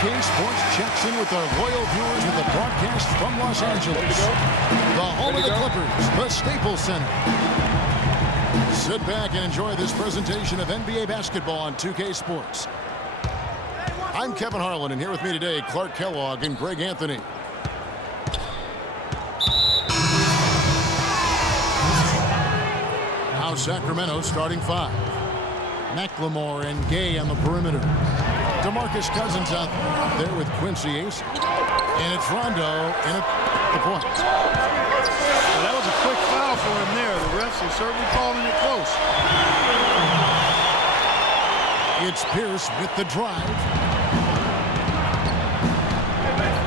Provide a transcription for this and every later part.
2K Sports checks in with our loyal viewers with a broadcast from Los Angeles, the home of the Clippers, the Staples Center. Sit back and enjoy this presentation of NBA basketball on 2K Sports. I'm Kevin Harlan, and here with me today, Clark Kellogg and Greg Anthony. Now Sacramento starting five. McLemore and Gay on the perimeter. DeMarcus Cousins out there with Quincy Ace. And it's Rondo in at the point. Well, that was a quick foul for him there. The refs are certainly calling it close. It's Pierce with the drive.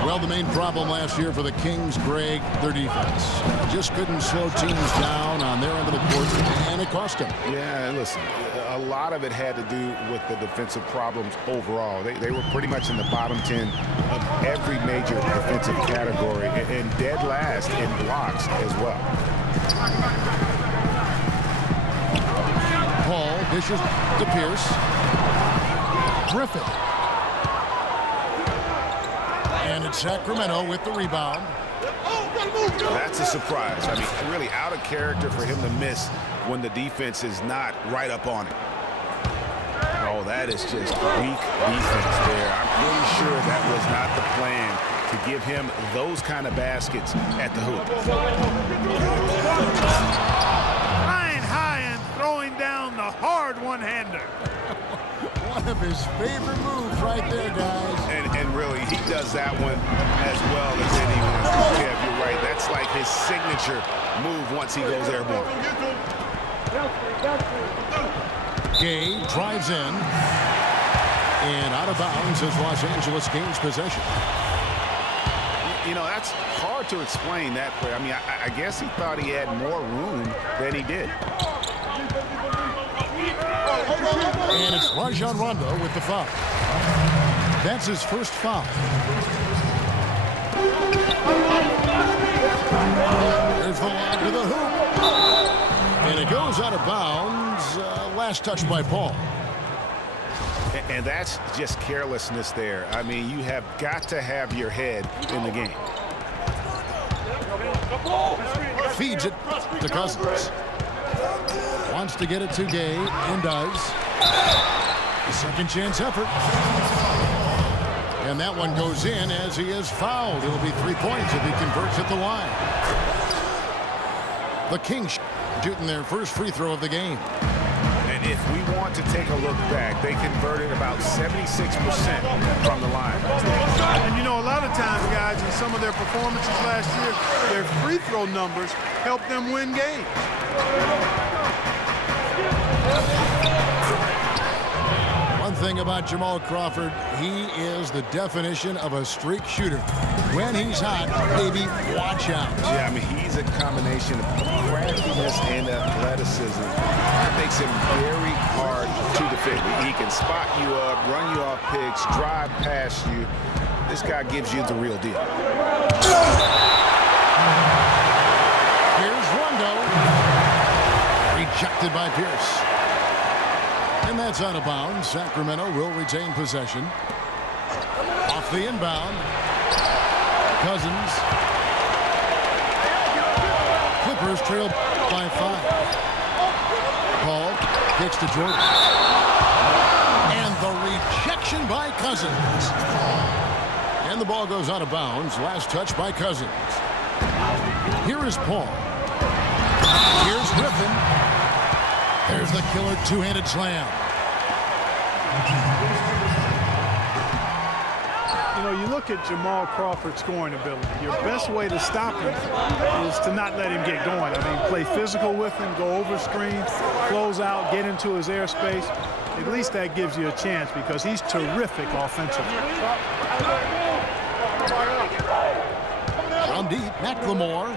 Well, the main problem last year for the Kings, Greg, their defense. Just couldn't slow teams down on their end of the court, and it cost them. Yeah, listen, a lot of it had to do with the defensive problems overall. They were pretty much in the bottom 10 of every major defensive category, and dead last in blocks as well. Paul dishes to Pierce. Griffin. And it's Sacramento with the rebound. That's a surprise. I mean, really out of character for him to miss when the defense is not right up on it. Oh, that is just weak defense there. I'm pretty sure that was not the plan to give him those kind of baskets at the hoop. Flying high and throwing down the hard one-hander. One of his favorite moves right there, guys. And really, he does that one as well as anyone. Kev, you're right. That's like his signature move once he goes airborne. Gay drives in. And out of bounds as Los Angeles gains possession. You know, that's hard to explain that play. I mean, I guess he thought he had more room than he did. And it's Rajon Rondo with the foul. That's his first foul. There's the lob to the hoop. And it goes out of bounds. Last touch by Paul. And that's just carelessness there. I mean, you have got to have your head in the game. Feeds it to Cousins. Wants to get it to Gay, and does. Second chance effort. And that one goes in as he is fouled. It'll be 3 points if he converts at the line. The Kings shooting their first free throw of the game. And if we want to take a look back, they converted about 76% from the line. And you know, a lot of times, guys, in some of their performances last year, their free throw numbers helped them win games. One thing about Jamal Crawford, he is the definition of a streak shooter. When he's hot, baby, watch out. Yeah, I mean, he's a combination of craftiness and athleticism. That makes him very hard to defend. He can spot you up, run you off picks, drive past you. This guy gives you the real deal. Here's Rondo. Rejected by Pierce. And that's out of bounds. Sacramento will retain possession. Off the inbound. Cousins. Clippers trail by 5. Paul kicks to Jordan. And the rejection by Cousins. And the ball goes out of bounds. Last touch by Cousins. Here is Paul. Here's Griffin. There's the killer two-handed slam. You know, you look at Jamal Crawford's scoring ability. Your best way to stop him is to not let him get going. I mean, play physical with him, go over screens, close out, get into his airspace. At least that gives you a chance because he's terrific offensively. From deep, McLemore.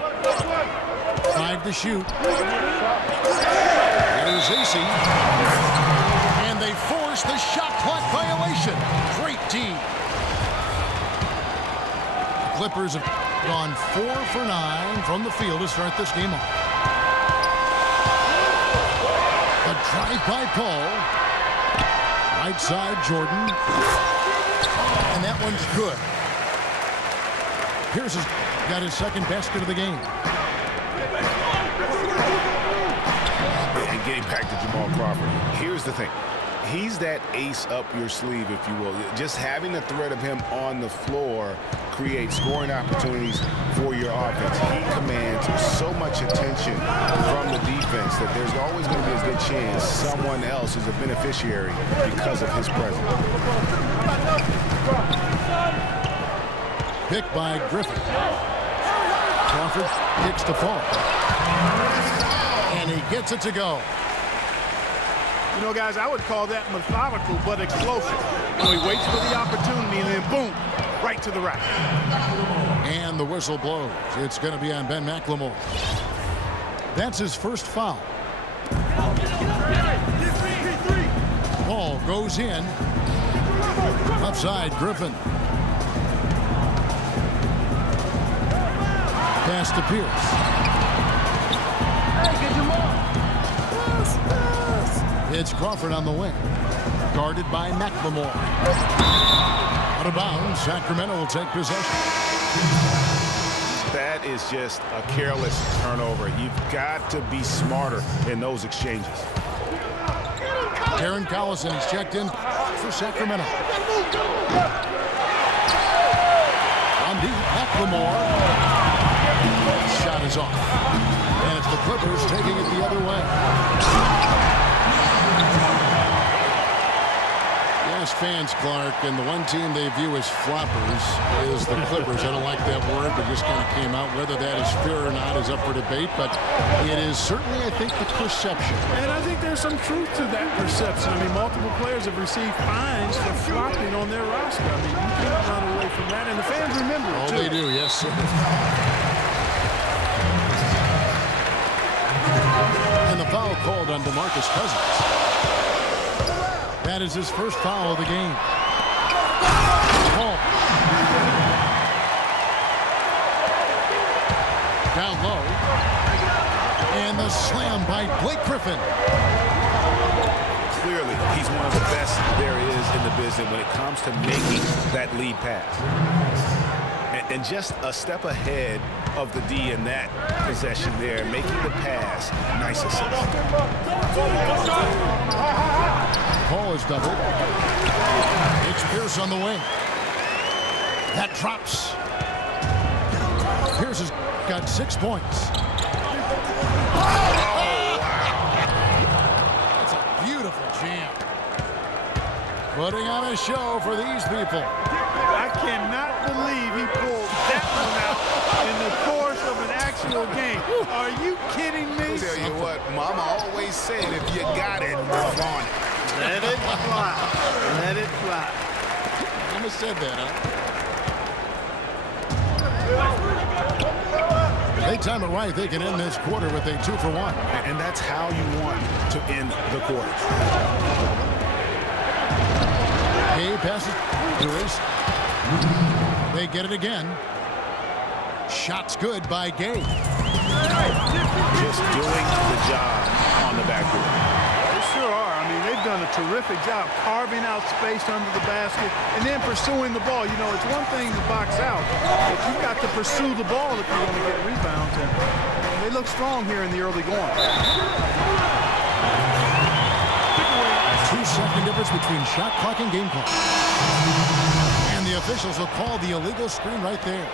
5 to shoot. There's AC. And they force the shot clock violation. Great team. The Clippers have gone 4 for 9 from the field to start this game off. The drive by Paul. Right side, Jordan. And that one's good. Pierce has got his second basket of the game. And getting back to Jamal Crawford, here's the thing. He's that ace up your sleeve, if you will. Just having the threat of him on the floor creates scoring opportunities for your offense. He commands so much attention from the defense that there's always going to be a good chance someone else is a beneficiary because of his presence. Picked by Griffin. Crawford kicks to fall. And he gets it to go. You know, guys, I would call that methodical but explosive. He waits for the opportunity and then boom, right to the rack. And the whistle blows. It's going to be on Ben McLemore. That's his first foul. Ball goes in. Upside, Griffin. Pass to Pierce. It's Crawford on the wing. Guarded by McLemore. Out of bounds, Sacramento will take possession. That is just a careless turnover. You've got to be smarter in those exchanges. Darren Collison is checked in for Sacramento. On deep, McLemore. Shot is off. And it's the Clippers taking it the other way. Yes, fans, Clark, and the one team they view as floppers is the Clippers. I don't like that word, but just kind of came out. Whether that is fair or not is up for debate, but it is certainly, I think, the perception. And I think there's some truth to that perception. I mean, multiple players have received fines for flopping on their roster. I mean, you can't run away from that, and the fans remember it, Oh, too. they do, yes, sir. And the foul called on DeMarcus Cousins. That is his first foul of the game. Ball. Down low. And the slam by Blake Griffin. Clearly, he's one of the best there is in the business when it comes to making that lead pass. And just a step ahead of the D in that possession there, making the pass. Nice assist. Paul is doubled. It's Pierce on the wing. That drops. Pierce has got 6 points. That's a beautiful jam. Putting on a show for these people. I cannot believe he pulled that one out in the course of an actual game. Are you kidding me? I'll tell you what, Mama always said, if you got it, flaunt it. Let it fly. Let it fly. Mama said that, huh? They time it right. They can end this quarter with a 2-for-1. And that's how you want to end the quarter. Gabe passes to Reese. They get it again. Shot's good by Gabe. Just doing the job on the backboard. They sure are. I mean, they've done a terrific job carving out space under the basket and then pursuing the ball. You know, it's one thing to box out, but you've got to pursue the ball if you want to get rebounds. And they look strong here in the early going. 2-second difference between shot clock and game clock. And the officials will call the illegal screen right there.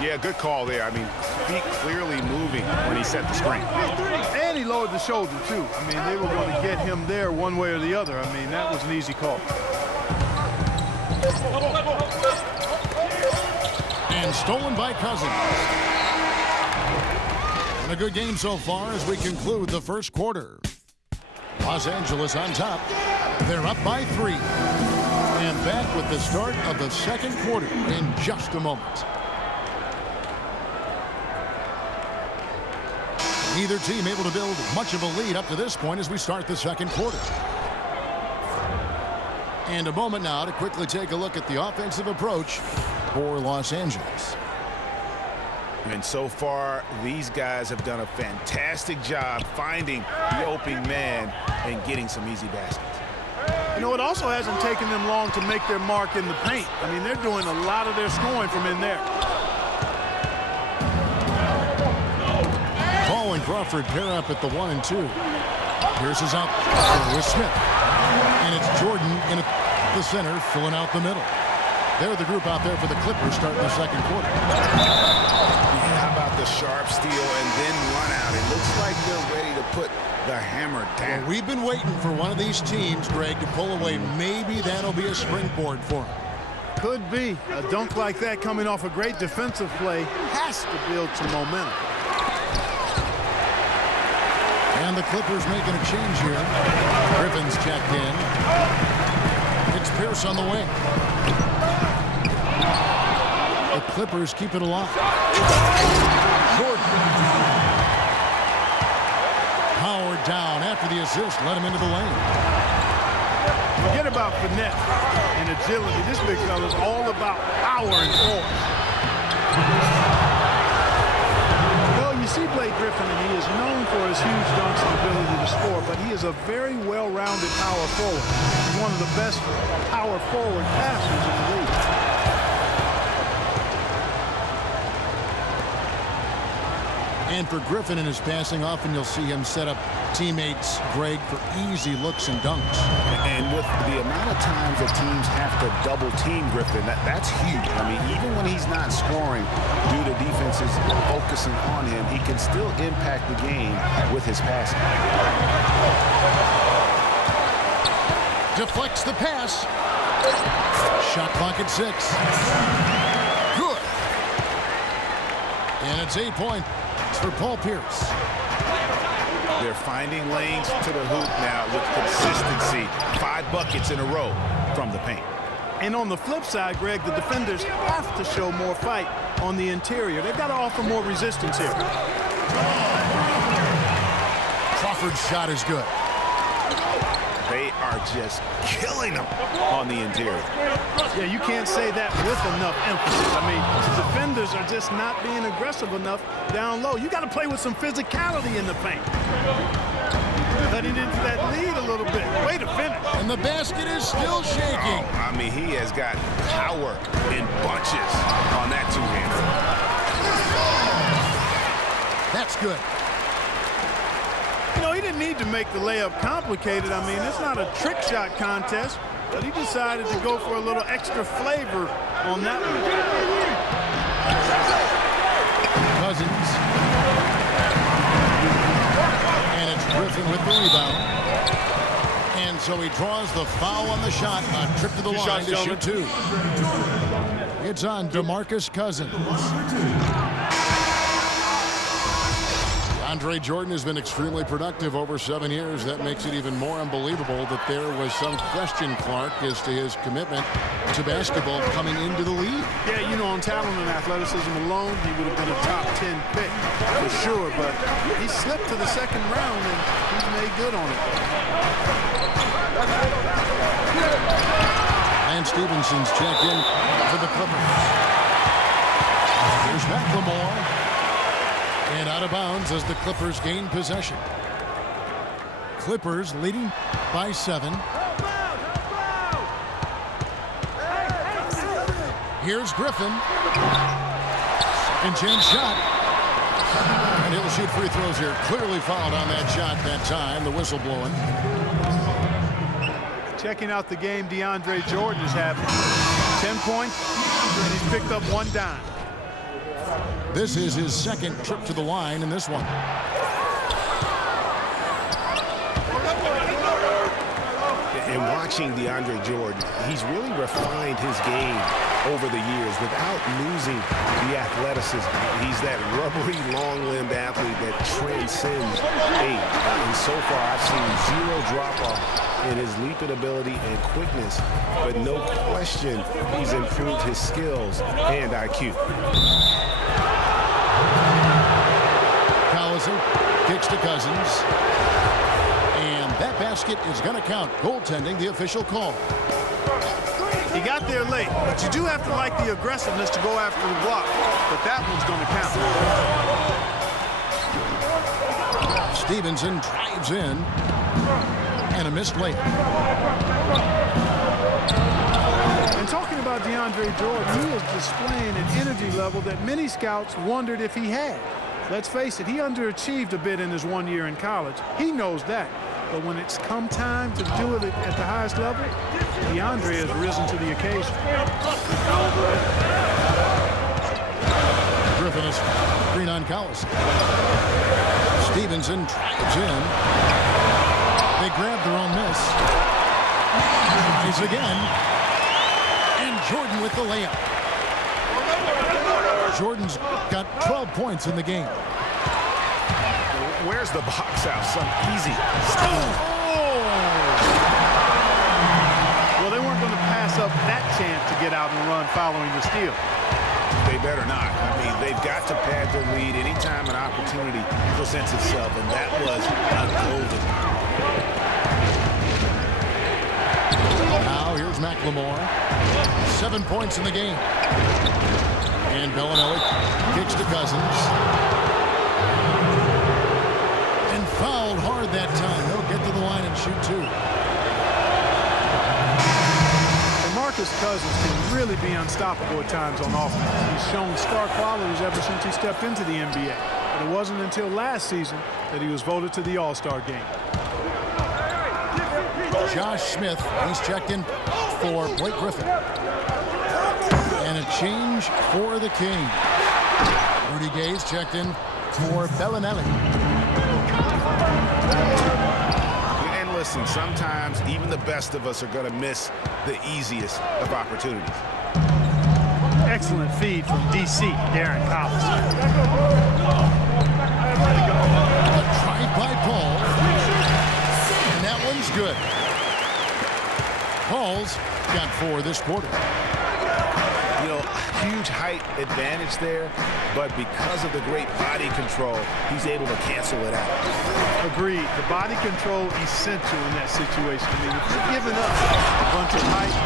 Yeah, good call there. I mean, feet clearly moving when he set the screen. And he lowered the shoulder, too. I mean, they were going to get him there one way or the other. I mean, that was an easy call. And stolen by Cousins. And a good game so far as we conclude the first quarter. Los Angeles on top. They're up by 3. And back with the start of the second quarter in just a moment. Neither team able to build much of a lead up to this point as we start the second quarter. And a moment now to quickly take a look at the offensive approach for Los Angeles. And so far, these guys have done a fantastic job finding the open man and getting some easy baskets. You know, it also hasn't taken them long to make their mark in the paint. I mean, they're doing a lot of their scoring from in there. Paul and Crawford pair up at the 1 and 2. Pierce is out with Smith. And it's Jordan in the center, filling out the middle. They're the group out there for the Clippers starting the second quarter. Yeah, how about the sharp steal and then run out? It looks like they're ready to put the hammer down. Well, we've been waiting for one of these teams, Greg, to pull away. Maybe that'll be a springboard for them. Could be. A dunk like that coming off a great defensive play has to build some momentum. And the Clippers making a change here. Griffin's checked in. It's Pierce on the wing. The Clippers keep it alive. Jordan. Power down after the assist. Let him into the lane. Forget about finesse and agility. This big fella is all about power and force. Well, you see Blake Griffin, and he is known for his huge dunks and ability to score, but he is a very well-rounded power forward. He's one of the best power forward passers in the league. And for Griffin in his passing, often you'll see him set up teammates, Greg, for easy looks and dunks. And with the amount of times that teams have to double team Griffin, that's huge. I mean, even when he's not scoring due to defenses focusing on him, he can still impact the game with his passing. Deflects the pass. Shot clock at 6. Good. And it's 8 points for Paul Pierce. They're finding lanes to the hoop now with consistency. 5 buckets in a row from the paint. And on the flip side, Greg, the defenders have to show more fight on the interior. They've got to offer more resistance here. Crawford's shot is good. They are just killing them on the interior. Yeah, you can't say that with enough emphasis. I mean, defenders are just not being aggressive enough down low. You got to play with some physicality in the paint. Cutting into that lead a little bit. Way to finish. And the basket is still shaking. Oh, I mean, he has got power in bunches on that two-hander. That's good. You know, he didn't need to make the layup complicated. I mean, it's not a trick shot contest, but he decided to go for a little extra flavor on that one. Cousins. And it's Griffin with the rebound. And so he draws the foul on the shot. A trip to the line to shoot 2. It's on DeMarcus Cousins. Andre Jordan has been extremely productive over 7 years. That makes it even more unbelievable that there was some question, Clark, as to his commitment to basketball coming into the league. Yeah, you know, on talent and athleticism alone, he would have been a top 10 pick for sure, but he slipped to the second round and he's made good on it. Lance Stevenson's checked in for the Clippers. Here's McLemore. And out of bounds as the Clippers gain possession. Clippers leading by 7. Here's Griffin. Second chance shot. And he'll shoot free throws here. Clearly fouled on that shot that time. The whistle blowing. Checking out the game DeAndre Jordan is having. 10 points, and he's picked up 1 dime. This is his second trip to the line in this one. And watching DeAndre Jordan, he's really refined his game over the years without losing the athleticism. He's that rubbery, long-limbed athlete that transcends age. And so far, I've seen 0 drop-off in his leaping ability and quickness. But no question, he's improved his skills and IQ. Collison kicks to Cousins. And that basket is going to count. Goaltending, the official call. He got there late, but you do have to like the aggressiveness to go after the block. But that one's going to count. Stevenson drives in. And a missed layup. And talking about DeAndre Jordan, he is displaying an energy level that many scouts wondered if he had. Let's face it, he underachieved a bit in his 1 year in college. He knows that. But when it's come time to do it at the highest level, DeAndre has risen to the occasion. Griffin is green on Collis. Stevenson drives in. They grab their own miss. Tries again. And Jordan with the layup. Jordan's got 12 points in the game. Where's the box out? Some easy. Well, they weren't going to pass up that chance to get out and run following the steal. They better not. I mean, they've got to pad their lead anytime an opportunity presents itself, and that was a golden. Now here's McLemore. 7 points in the game. And Bellinelli kicks to Cousins. And fouled hard that time. They'll get to the line and shoot two. Marcus Cousins can really be unstoppable at times on offense. He's shown star qualities ever since he stepped into the NBA. But it wasn't until last season that he was voted to the All-Star game. Josh Smith, he's checked in for Blake Griffin. And a change for the King. Rudy Gay's checked in for Bellinelli. And listen, sometimes even the best of us are going to miss the easiest of opportunities. Excellent feed from DC, Darren Collins. A drive by Paul. And that one's good. Paul's got 4 this quarter. You know, huge height advantage there, but because of the great body control, he's able to cancel it out. Agreed. The body control essential in that situation. I mean, if you're giving up a bunch of height,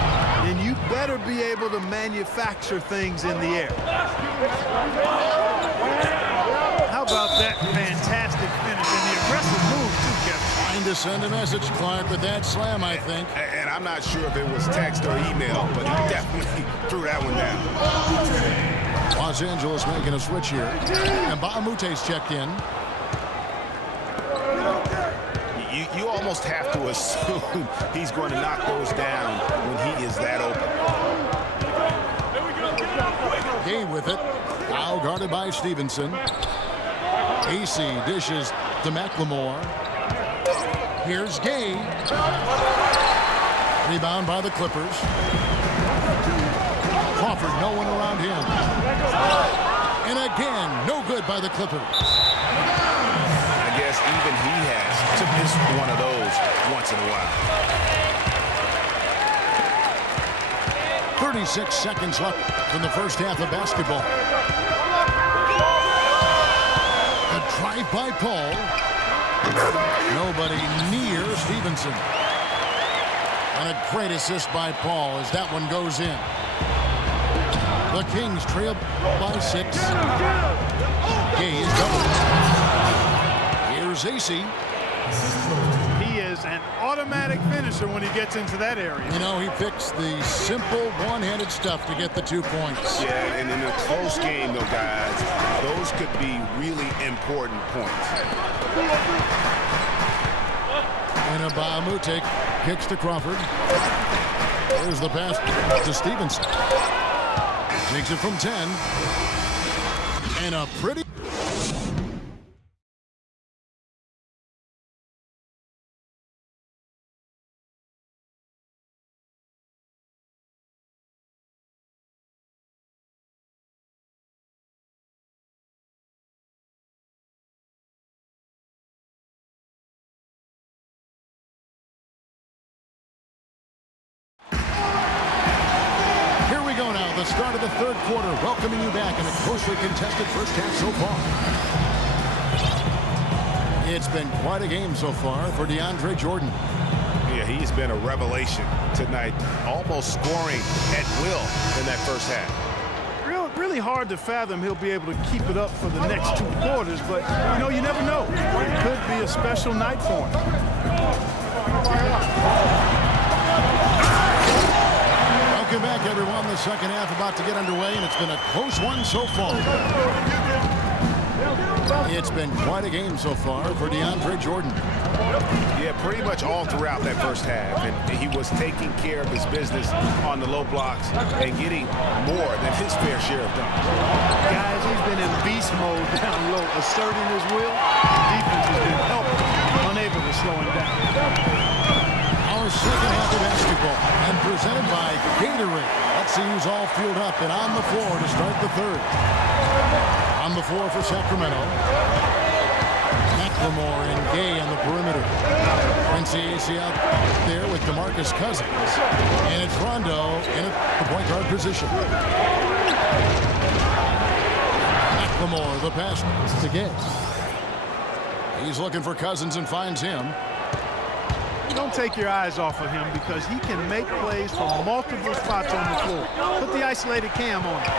then you better be able to manufacture things in the air. How about that fantastic finish and the aggressive move, too, Kevin? Trying to send a message, Clark, with that slam, I think. And I'm not sure if it was text or email, but he definitely threw that one down. Los Angeles making a switch here. And Baamute's checked in. You almost have to assume he's going to knock those down when he is that open. Gay with it. Now guarded by Stevenson. AC dishes to McLemore. Here's Gay. Rebound by the Clippers. Crawford, no one around him. And again, no good by the Clippers. I guess even he has to miss one of those once in a while. 36 seconds left in the first half of basketball. A drive by Paul. Nobody near Stevenson. And a great assist by Paul as that one goes in. The Kings trail by 6. Gay is double. Here's AC. He is an automatic finisher when he gets into that area. You know, he picks the simple one-handed stuff to get the 2 points. Yeah, and in a close game, though, guys, those could be really important points. And Bamute kicks to Crawford. There's the pass to Stevenson. Takes it from 10. And a pretty... The start of the third quarter, welcoming you back in a closely contested first half so far. It's been quite a game so far for DeAndre Jordan. Yeah, he's been a revelation tonight, almost scoring at will in that first half. Really hard to fathom he'll be able to keep it up for the next 2 quarters, but, you know, you never know. It could be a special night for him. Welcome back, everyone. The second half about to get underway, and it's been a close one so far. It's been quite a game so far for DeAndre Jordan. Yeah, pretty much all throughout that first half. And he was taking care of his business on the low blocks and getting more than his fair share of dunks. Guys, he's been in beast mode down low, asserting his will. The defense has been helping, unable to slow him down. Our second half of basketball, and presented by Gatorade. Let's see who's all fueled up and on the floor to start the third. On the floor for Sacramento. McLemore and Gay on the perimeter. NCAC out there with DeMarcus Cousins. And it's Rondo in the point guard position. McLemore, the pass to Gay. He's looking for Cousins and finds him. Don't take your eyes off of him because he can make plays from multiple spots on the floor. Put the isolated cam on him.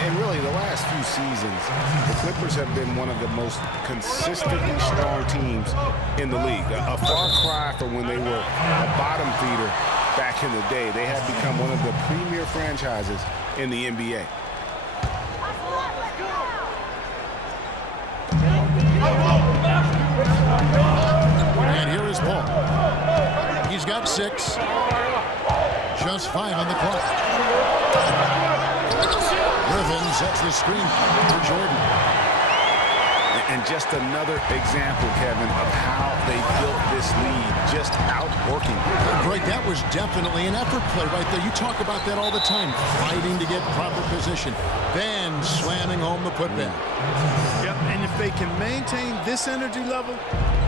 And really, the last few seasons, the Clippers have been one of the most consistently strong teams in the league. A far cry from when they were a bottom feeder back in the day. They have become one of the premier franchises in the NBA. And here is Paul. He's got 6. Just 5 on the clock. Griffin sets the screen for Jordan. And just another example, Kevin, of how they built this lead, just outworking. Greg, that was definitely an effort play right there. You talk about that all the time, fighting to get proper position, then slamming home the putback. Yep, and if they can maintain this energy level,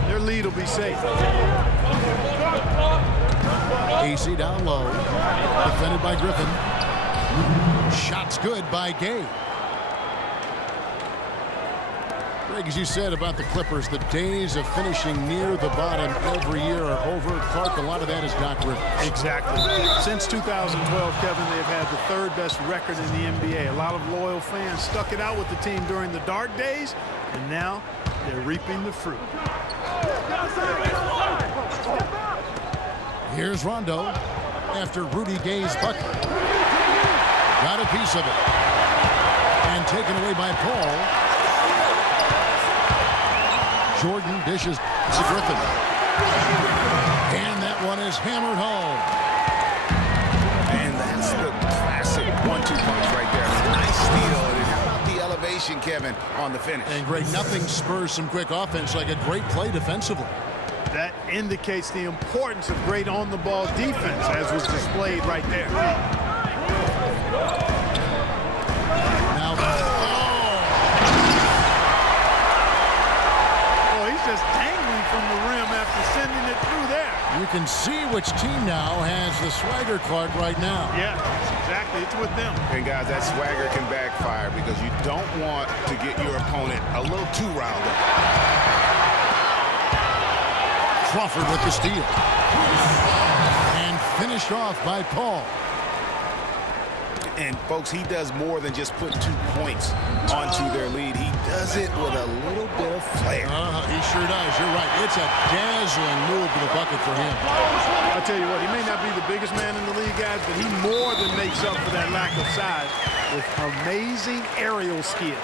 their lead will be safe. AC down low, defended by Griffin. Shots good by Gay. Greg, as you said about the Clippers, the days of finishing near the bottom every year are over. Clark, a lot of that is Doc Rivers. Exactly. Since 2012, Kevin, they've had the 3rd best record in the NBA. A lot of loyal fans stuck it out with the team during the dark days, and now they're reaping the fruit. Here's Rondo after Rudy Gay's bucket. Got a piece of it. And taken away by Paul. Jordan dishes to Griffin. And that one is hammered home. And that's the classic 1-2 punch right there. Nice steal. And how about the elevation, Kevin, on the finish? And Greg, nothing spurs some quick offense like a great play defensively. That indicates the importance of great on-the-ball defense, as was displayed right there. Now, he's just dangling from the rim after sending it through there. you can see which team now has the swagger, Clark, right now. Yeah, exactly. It's with them. And guys, that swagger can backfire because you don't want to get your opponent a little too riled up. Crawford with the steal. And finished off by Paul. And folks, he does more than just put 2 points onto their lead. He does it with a little bit of flair. He sure does. You're right. It's a dazzling move to the bucket for him. I'll tell you what, he may not be the biggest man in the league, guys, but he more than makes up for that lack of size with amazing aerial skills.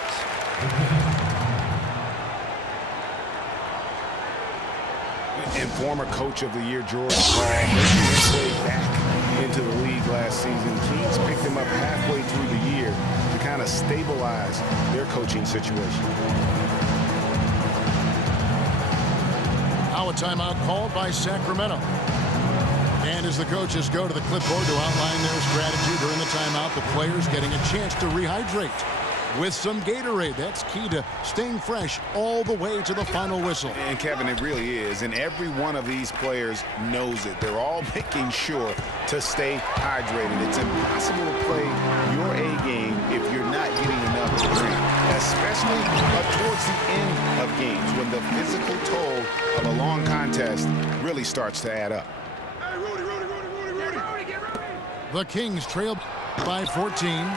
And former coach of the year, George Paul, making his way back into the league last season. Kings picked him up halfway through the year to kind of stabilize their coaching situation. Now a timeout called by Sacramento. And as the coaches go to the clipboard to outline their strategy during the timeout, the players getting a chance to rehydrate with some Gatorade. That's key to staying fresh all the way to the final whistle. And Kevin, it really is. And every one of these players knows it. They're all making sure to stay hydrated. It's impossible to play your A game if you're not getting enough to drink, especially towards the end of games when the physical toll of a long contest really starts to add up. The Kings trail by 14.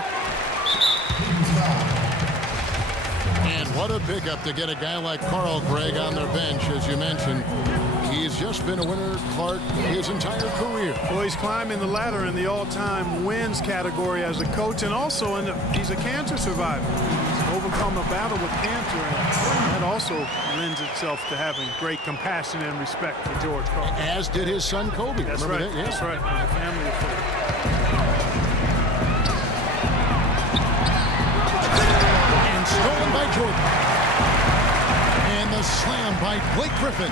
And what a pickup to get a guy like Carl, Greg, on their bench. As you mentioned, He's just been a winner, Clark, his entire career. Well, he's climbing the ladder in the all-time wins category as a coach, and also he's a cancer survivor. He's overcome a battle with cancer, and that also lends itself to having great compassion and respect for George Crawford. As did his son Kobe. That's Remember right. that? Yeah. That's right. It was a family affair. Stolen by Jordan. And the slam by Blake Griffin.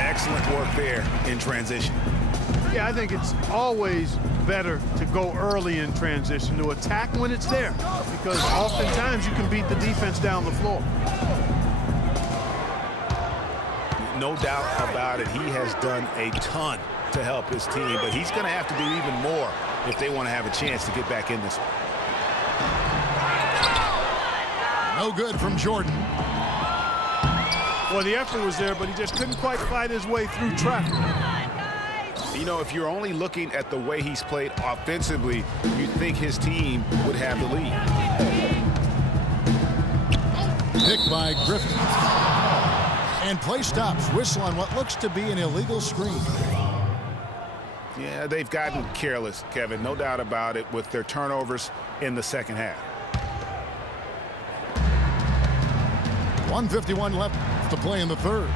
Excellent work there in transition. Yeah, I think it's always better to go early in transition, to attack when it's there, because oftentimes you can beat the defense down the floor. No doubt about it. He has done a ton to help his team, but he's going to have to do even more if they want to have a chance to get back in this one. No good from Jordan. Well, the effort was there, but he just couldn't quite fight his way through traffic. You know, if you're only looking at the way he's played offensively, you'd think his team would have the lead. Picked by Griffin. And play stops. Whistle on what looks to be an illegal screen. Yeah, they've gotten careless, Kevin, no doubt about it, with their turnovers in the second half. 1:51 left to play in the third.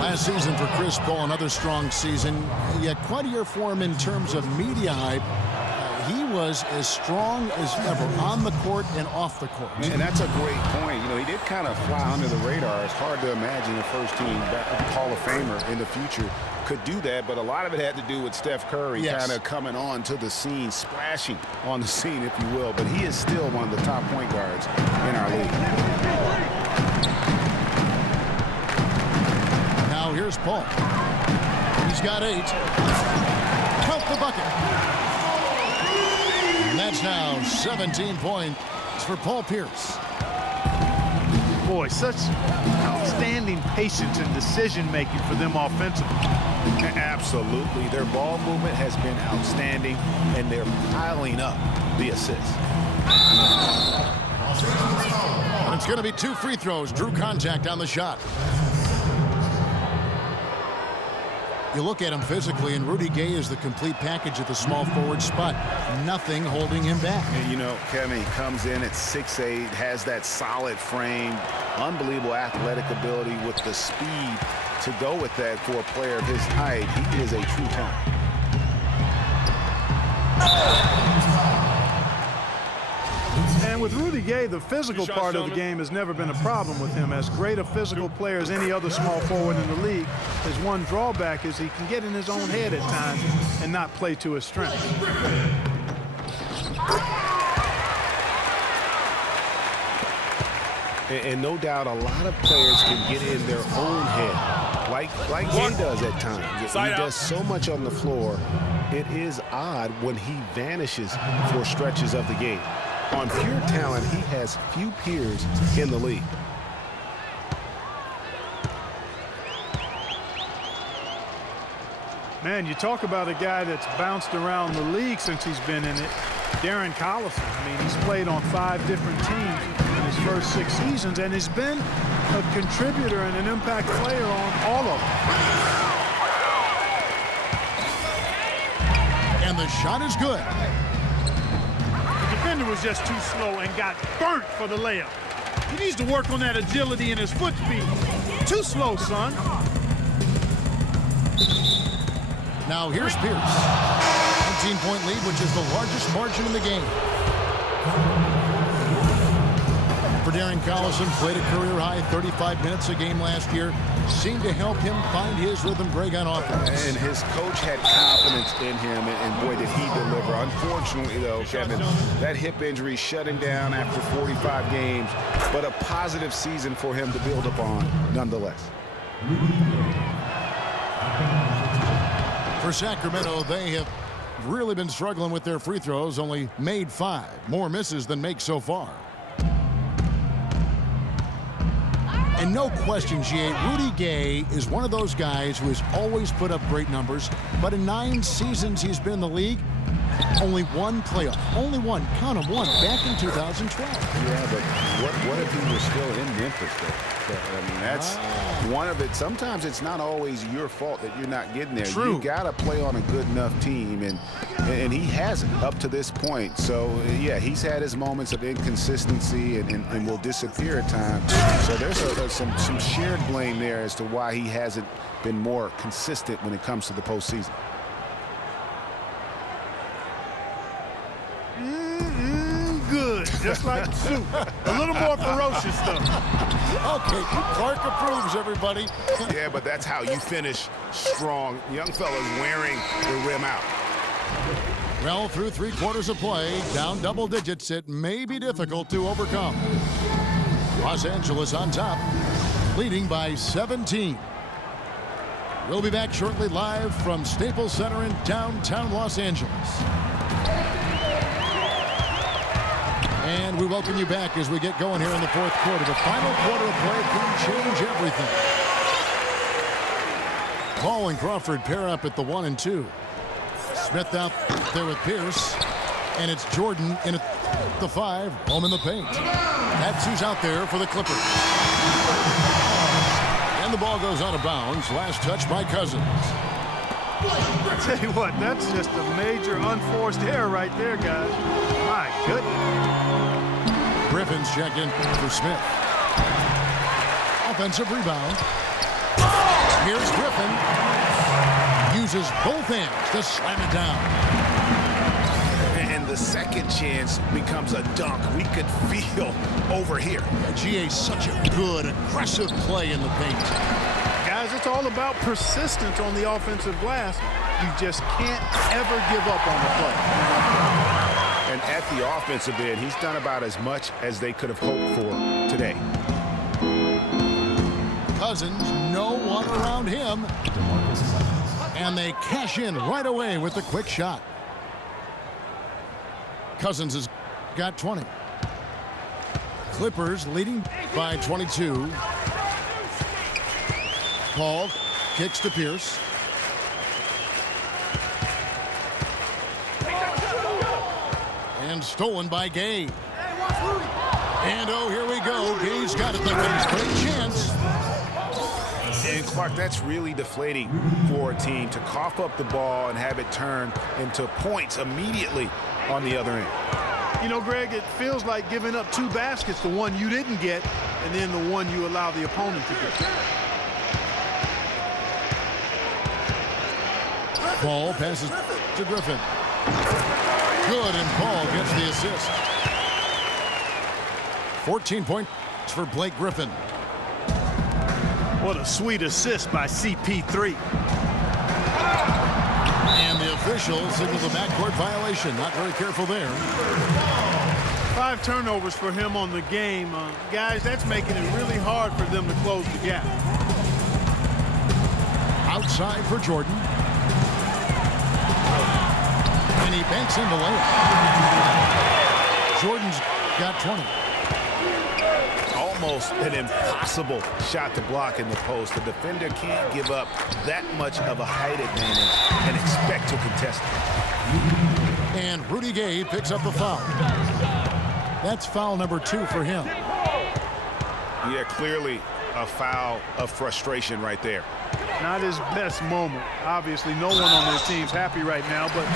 Last season for Chris Paul, another strong season. Yet quite a year for him in terms of media hype. He was as strong as ever on the court and off the court. And that's a great point. You know, he did kind of fly under the radar. It's hard to imagine a first-team Hall of Famer in the future could do that, but a lot of it had to do with Steph Curry kind of coming on to the scene, splashing on the scene, if you will. But he is still one of the top point guards in our league. Now here's Paul. He's got 8. Count the bucket. And that's now 17 points for Paul Pierce. Boy, such outstanding patience and decision-making for them offensively. Absolutely. Their ball movement has been outstanding, and they're piling up the assists. And it's going to be 2 free throws. Drew contact on the shot. You look at him physically, and Rudy Gay is the complete package at the small forward spot. Nothing holding him back. You know, Kevin, he comes in at 6'8", has that solid frame, unbelievable athletic ability with the speed to go with that for a player of his height. He is a true talent. And with Rudy Gay, the physical part of the game has never been a problem with him. As great a physical player as any other small forward in the league, his one drawback is he can get in his own head at times and not play to his strength. And no doubt a lot of players can get in their own head, like Gay does at times. He does so much on the floor, it is odd when he vanishes for stretches of the game. On pure talent, he has few peers in the league. Man, you talk about a guy that's bounced around the league since he's been in it. Darren Collison. I mean, he's played on 5 different teams in his first 6 seasons, and has been a contributor and an impact player on all of them. And the shot is good. The defender was just too slow and got burnt for the layup. He needs to work on that agility and his foot speed. Too slow, son. Now here's Pierce. 19-point lead, which is the largest margin in the game. For Darren Collison, played a career-high 35 minutes a game last year. Seemed to help him find his rhythm, Greg, on offense. And his coach had confidence in him, and boy, did he deliver. Unfortunately, though, Kevin, that hip injury shut him down after 45 games, but a positive season for him to build upon nonetheless. For Sacramento, they have really been struggling with their free throws, only made 5. More misses than makes so far. And no question, GA, Rudy Gay is one of those guys who has always put up great numbers, but in 9 seasons he's been in the league, only one playoff. Only one. Count them, one. Back in 2012. Yeah, but what if he was still in Memphis, though? I mean, that's one of it. Sometimes it's not always your fault that you're not getting there. True. You got to play on a good enough team, and he hasn't up to this point. So, yeah, he's had his moments of inconsistency and will disappear at times. So there's some shared blame there as to why he hasn't been more consistent when it comes to the postseason. Good, just like soup. A little more ferocious stuff. Okay, Clark approves, everybody. Yeah, but that's how you finish strong. Young fellas wearing the rim out. Well, through 3 quarters of play, down double digits, it may be difficult to overcome. Los Angeles on top, leading by 17. We'll be back shortly live from Staples Center in downtown Los Angeles. And we welcome you back as we get going here in the 4th quarter. The final quarter of play can change everything. Paul and Crawford pair up at the 1 and 2. Smith out there with Pierce. And it's Jordan in at the 5, home in the paint. That's who's out there for the Clippers. And the ball goes out of bounds. Last touch by Cousins. I tell you what, that's just a major unforced error right there, guys. My goodness. Griffin's check in for Smith. Offensive rebound. Here's Griffin. Uses both hands to slam it down. And the second chance becomes a dunk. We could feel over here. GA, such a good, aggressive play in the paint. Guys, it's all about persistence on the offensive glass. You just can't ever give up on the play. And at the offensive end, he's done about as much as they could have hoped for today. Cousins, no one around him. And they cash in right away with the quick shot. Cousins has got 20. Clippers leading by 22. Paul kicks to Pierce. And stolen by Gay. And oh, here we go. Gay's got it. Great chance. And Clark, that's really deflating for a team to cough up the ball and have it turn into points immediately on the other end. You know, Greg, it feels like giving up 2 baskets, the one you didn't get, and then the one you allow the opponent to get. Paul passes to Griffin. Good, and Paul gets the assist. 14 points for Blake Griffin. What a sweet assist by CP3. And the official signals a backcourt violation. Not very careful there. 5 turnovers for him on the game. Guys, that's making it really hard for them to close the gap. Outside for Jordan. And he banks in the layup. Jordan's got 20. Almost an impossible shot to block in the post. The defender can't give up that much of a height advantage and expect to contest it. And Rudy Gay picks up the foul. That's foul number 2 for him. Yeah, clearly a foul of frustration right there. Not his best moment. Obviously, no one on their team's happy right now, but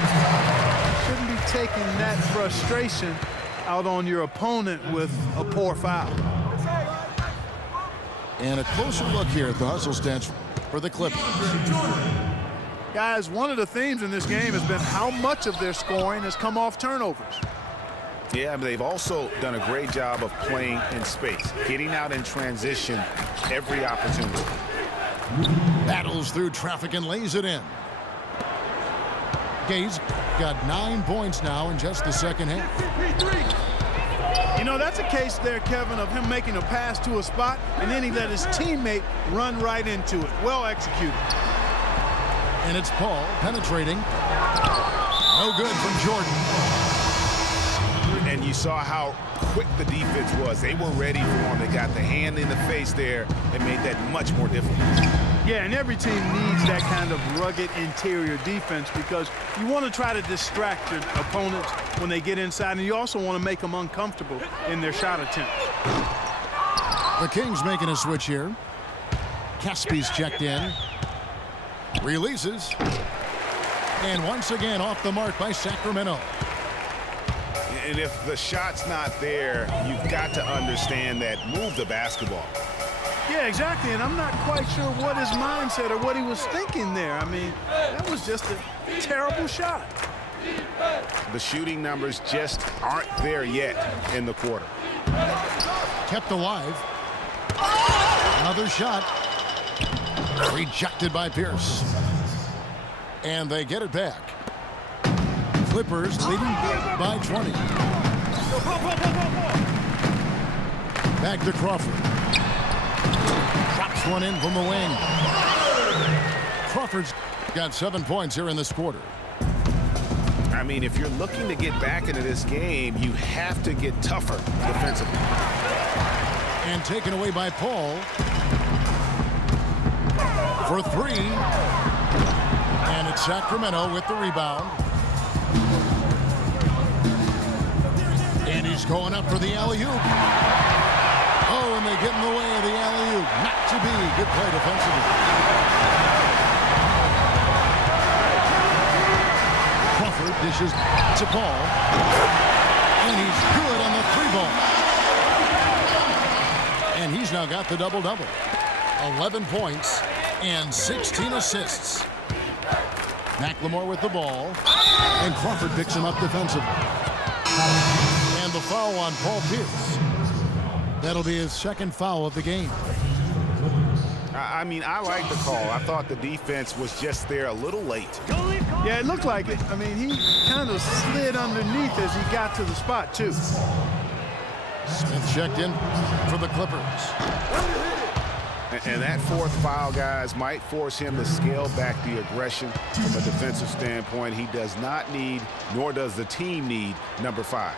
shouldn't be taking that frustration out on your opponent with a poor foul. And a closer look here at the hustle stats for the Clippers. Guys, one of the themes in this game has been how much of their scoring has come off turnovers. Yeah, but they've also done a great job of playing in space, getting out in transition every opportunity. Battles through traffic and lays it in. Gay's got 9 points now in just the second half. You know, that's a case there, Kevin, of him making a pass to a spot, and then he let his teammate run right into it. Well executed. And it's Paul penetrating. No good from Jordan. And you saw how quick the defense was. They were ready for him. They got the hand in the face there and made that much more difficult. Yeah, and every team needs that kind of rugged interior defense because you want to try to distract your opponents when they get inside, and you also want to make them uncomfortable in their shot attempts. The Kings making a switch here. Caspi's checked in. Releases. And once again off the mark by Sacramento. And if the shot's not there, you've got to understand that. Move the basketball. Yeah, exactly, and I'm not quite sure what his mindset or what he was thinking there. I mean, that was just a terrible shot. The shooting numbers just aren't there yet in the quarter. Kept alive. Another shot. Rejected by Pierce. And they get it back. Clippers leading by 20. Back to Crawford. Drops one in from the wing. Crawford's got 7 points here in this quarter. I mean, if you're looking to get back into this game, you have to get tougher defensively. And taken away by Paul. For three. And it's Sacramento with the rebound. And he's going up for the alley-oop. Oh, and they get in the way of the alley-oop. Not to be. Good play defensively. Crawford dishes to Paul. And he's good on the three ball. And he's now got the double-double. 11 points and 16 assists. McLemore with the ball. And Crawford picks him up defensively. And the foul on Paul Pierce. That'll be his second foul of the game. I mean, I like the call. I thought the defense was just there a little late. Yeah, it looked like it. I mean, he kind of slid underneath as he got to the spot, too. Smith checked in for the Clippers. And that fourth foul, guys, might force him to scale back the aggression from a defensive standpoint. He does not need, nor does the team need, number 5.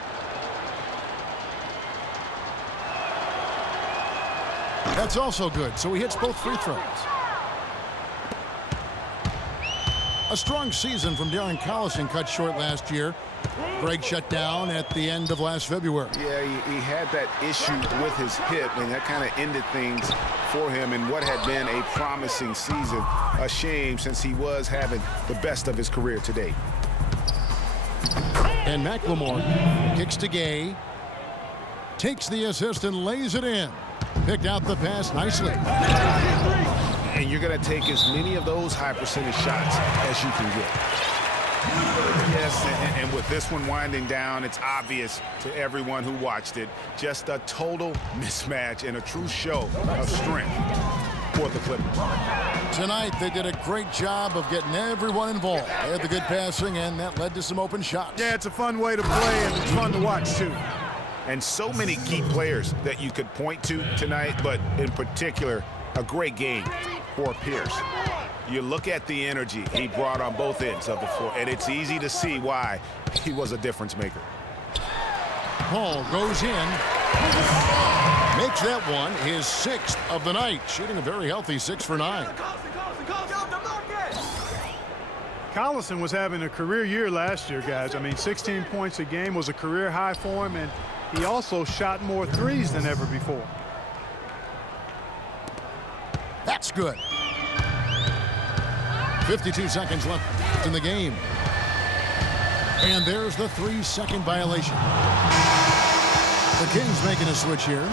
That's also good, so he hits both free throws. A strong season from Darren Collison cut short last year. Greg shut down at the end of last February. Yeah, he had that issue with his hip, and that kind of ended things for him in what had been a promising season. A shame, since he was having the best of his career to date. And McLemore kicks to Gay. Takes the assist and lays it in. Picked out the pass nicely. And you're going to take as many of those high percentage shots as you can get. Yes, and with this one winding down, it's obvious to everyone who watched it. Just a total mismatch and a true show of strength for the Clippers. Tonight, they did a great job of getting everyone involved. They had the good passing, and that led to some open shots. Yeah, it's a fun way to play, and it's fun to watch, too. And so many key players that you could point to tonight, but in particular, a great game for Pierce. You look at the energy he brought on both ends of the floor, and it's easy to see why he was a difference maker. Paul goes in, makes that one his 6th of the night, shooting a very healthy 6 for 9. Collison was having a career year last year, guys. I mean, 16 points a game was a career high for him, and he also shot more threes than ever before. That's good. 52 seconds left in the game. And there's the 3-second violation. The Kings making a switch here.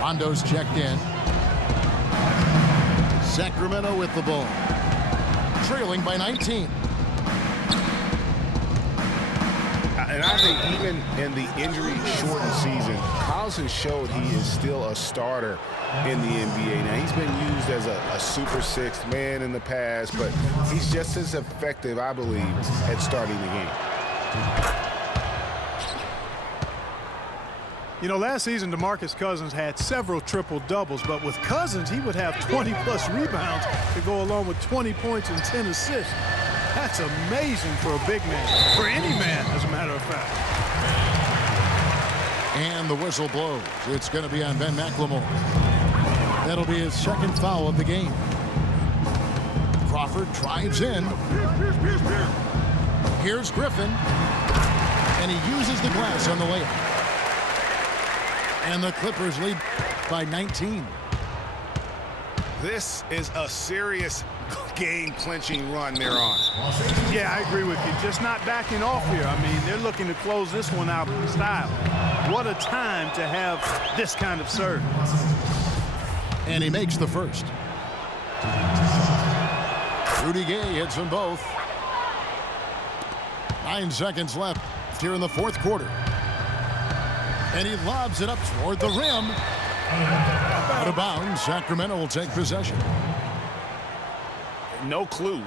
Rondo's checked in. Sacramento with the ball. Trailing by 19. And I think even in the injury-shortened season, Collison showed he is still a starter in the NBA. Now, he's been used as a super sixth man in the past, but he's just as effective, I believe, at starting the game. You know, last season, DeMarcus Cousins had several triple-doubles, but with Cousins, he would have 20-plus rebounds to go along with 20 points and 10 assists. That's amazing for a big man, for any man, as a matter of fact. And the whistle blows. It's going to be on Ben McLemore. That'll be his second foul of the game. Crawford drives in. Here's Griffin. And he uses the glass on the layup. And the Clippers lead by 19. This is a serious game-clinching run they're on. Yeah, I agree with you. Just not backing off here. I mean, they're looking to close this one out in style. What a time to have this kind of serve. And he makes the first. Rudy Gay hits them both. 9 seconds left here in the fourth quarter. And he lobs it up toward the rim. Out of bounds. Sacramento will take possession. No clue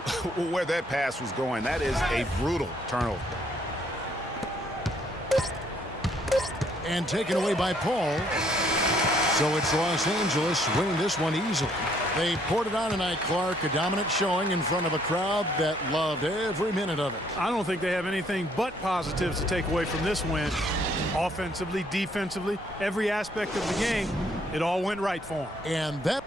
where that pass was going. That is a brutal turnover. And taken away by Paul. So it's Los Angeles winning this one easily. They poured it on tonight, Clark. A dominant showing in front of a crowd that loved every minute of it. I don't think they have anything but positives to take away from this win. Offensively, defensively, every aspect of the game, it all went right for them. And that